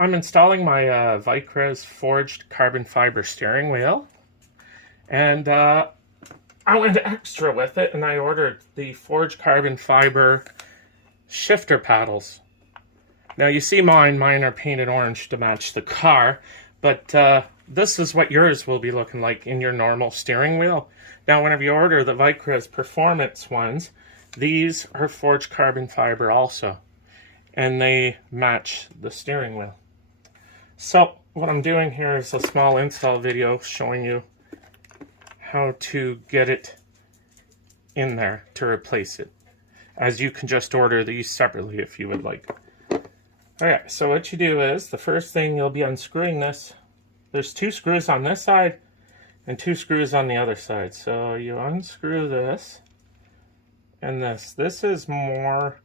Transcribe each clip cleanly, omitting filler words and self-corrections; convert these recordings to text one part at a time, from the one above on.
I'm installing my Vicrez forged carbon fiber steering wheel, and I went extra with it and I ordered the forged carbon fiber shifter paddles. Now you see mine are painted orange to match the car, but this is what yours will be looking like in your normal steering wheel. Now whenever you order the Vicrez Performance ones, these are forged carbon fiber also, and they match the steering wheel. So what I'm doing here is a small install video showing you how to get it in there to replace it, as you can just order these separately if you would like. Alright, so what you do is, the first thing you'll be unscrewing this. There's 2 screws on this side and 2 screws on the other side. So you unscrew this and this. This is more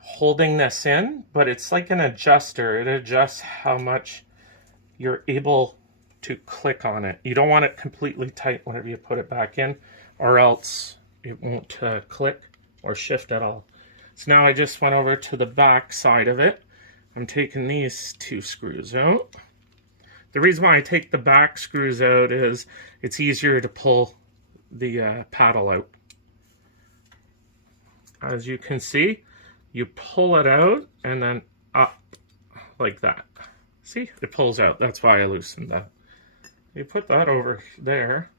holding this in, but it's like an adjuster. It adjusts how much you're able to click on it. You don't want it completely tight whenever you put it back in, or else it won't click or shift at all. So now I just went over to the back side of it. I'm taking these 2 screws out. The reason why I take the back screws out is it's easier to pull the paddle out. As you can see, you pull it out and then up like that. See, it pulls out. That's why I loosened that. You put that over there.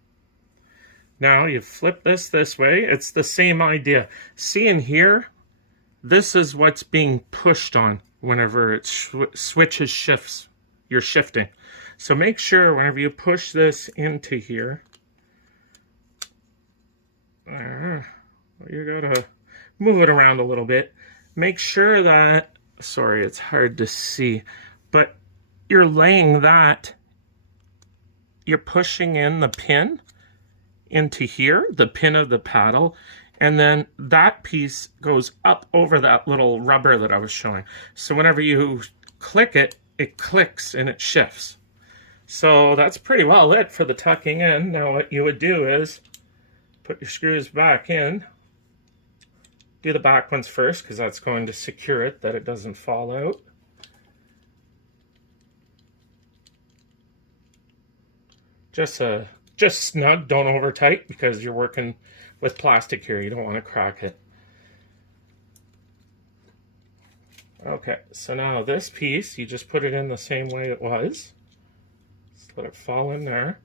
Now you flip this way. It's the same idea. See in here, this is what's being pushed on whenever it switches shifts. You're shifting. So make sure whenever you push this into here, you gotta move it around a little bit. Make sure that, sorry, it's hard to see, but you're laying that, you're pushing in the pin into here, the pin of the paddle, and then that piece goes up over that little rubber that I was showing. So whenever you click it, it clicks and it shifts. So that's pretty well lit for the tucking in. Now what you would do is put your screws back in. Do the back ones first, because that's going to secure it, that it doesn't fall out. Just snug, don't over tight, because you're working with plastic here. You don't want to crack it. Okay, so now this piece, you just put it in the same way it was. Just let it fall in there.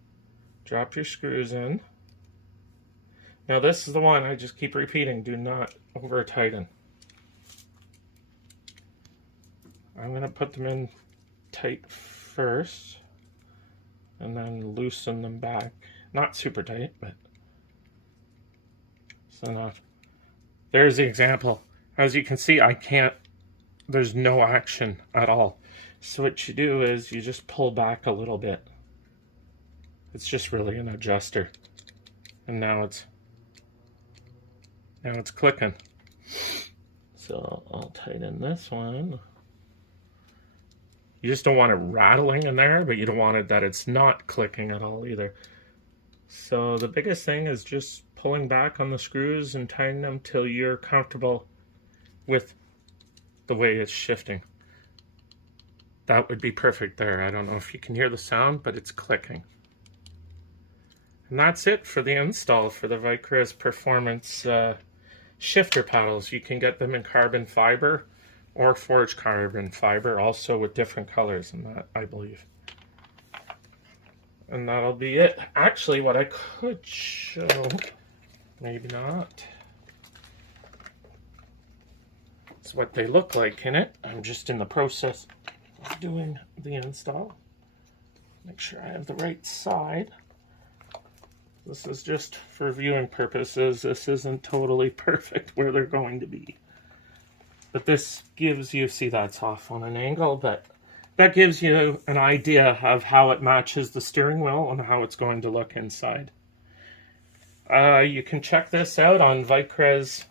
Drop your screws in. Now this is the one I just keep repeating, do not over tighten. I'm going to put them in tight first and then loosen them back. Not super tight, but so not. There's the example. As you can see, I can't, there's no action at all. So what you do is you just pull back a little bit. It's just really an adjuster. And now it's clicking. So I'll tighten this one. You just don't want it rattling in there, but you don't want it that it's not clicking at all either. So the biggest thing is just pulling back on the screws and tightening them till you're comfortable with the way it's shifting. That would be perfect there. I don't know if you can hear the sound, but it's clicking. And that's it for the install for the Vicrez Performance shifter paddles. You can get them in carbon fiber or forged carbon fiber, also with different colors in that, I believe. And that'll be it. Actually, what I could show, maybe not, is what they look like in it. I'm just in the process of doing the install. Make sure I have the right side. This is just for viewing purposes. This isn't totally perfect where they're going to be. But this gives you, see that's off on an angle, but that gives you an idea of how it matches the steering wheel and how it's going to look inside. You can check this out on Vicrez.com.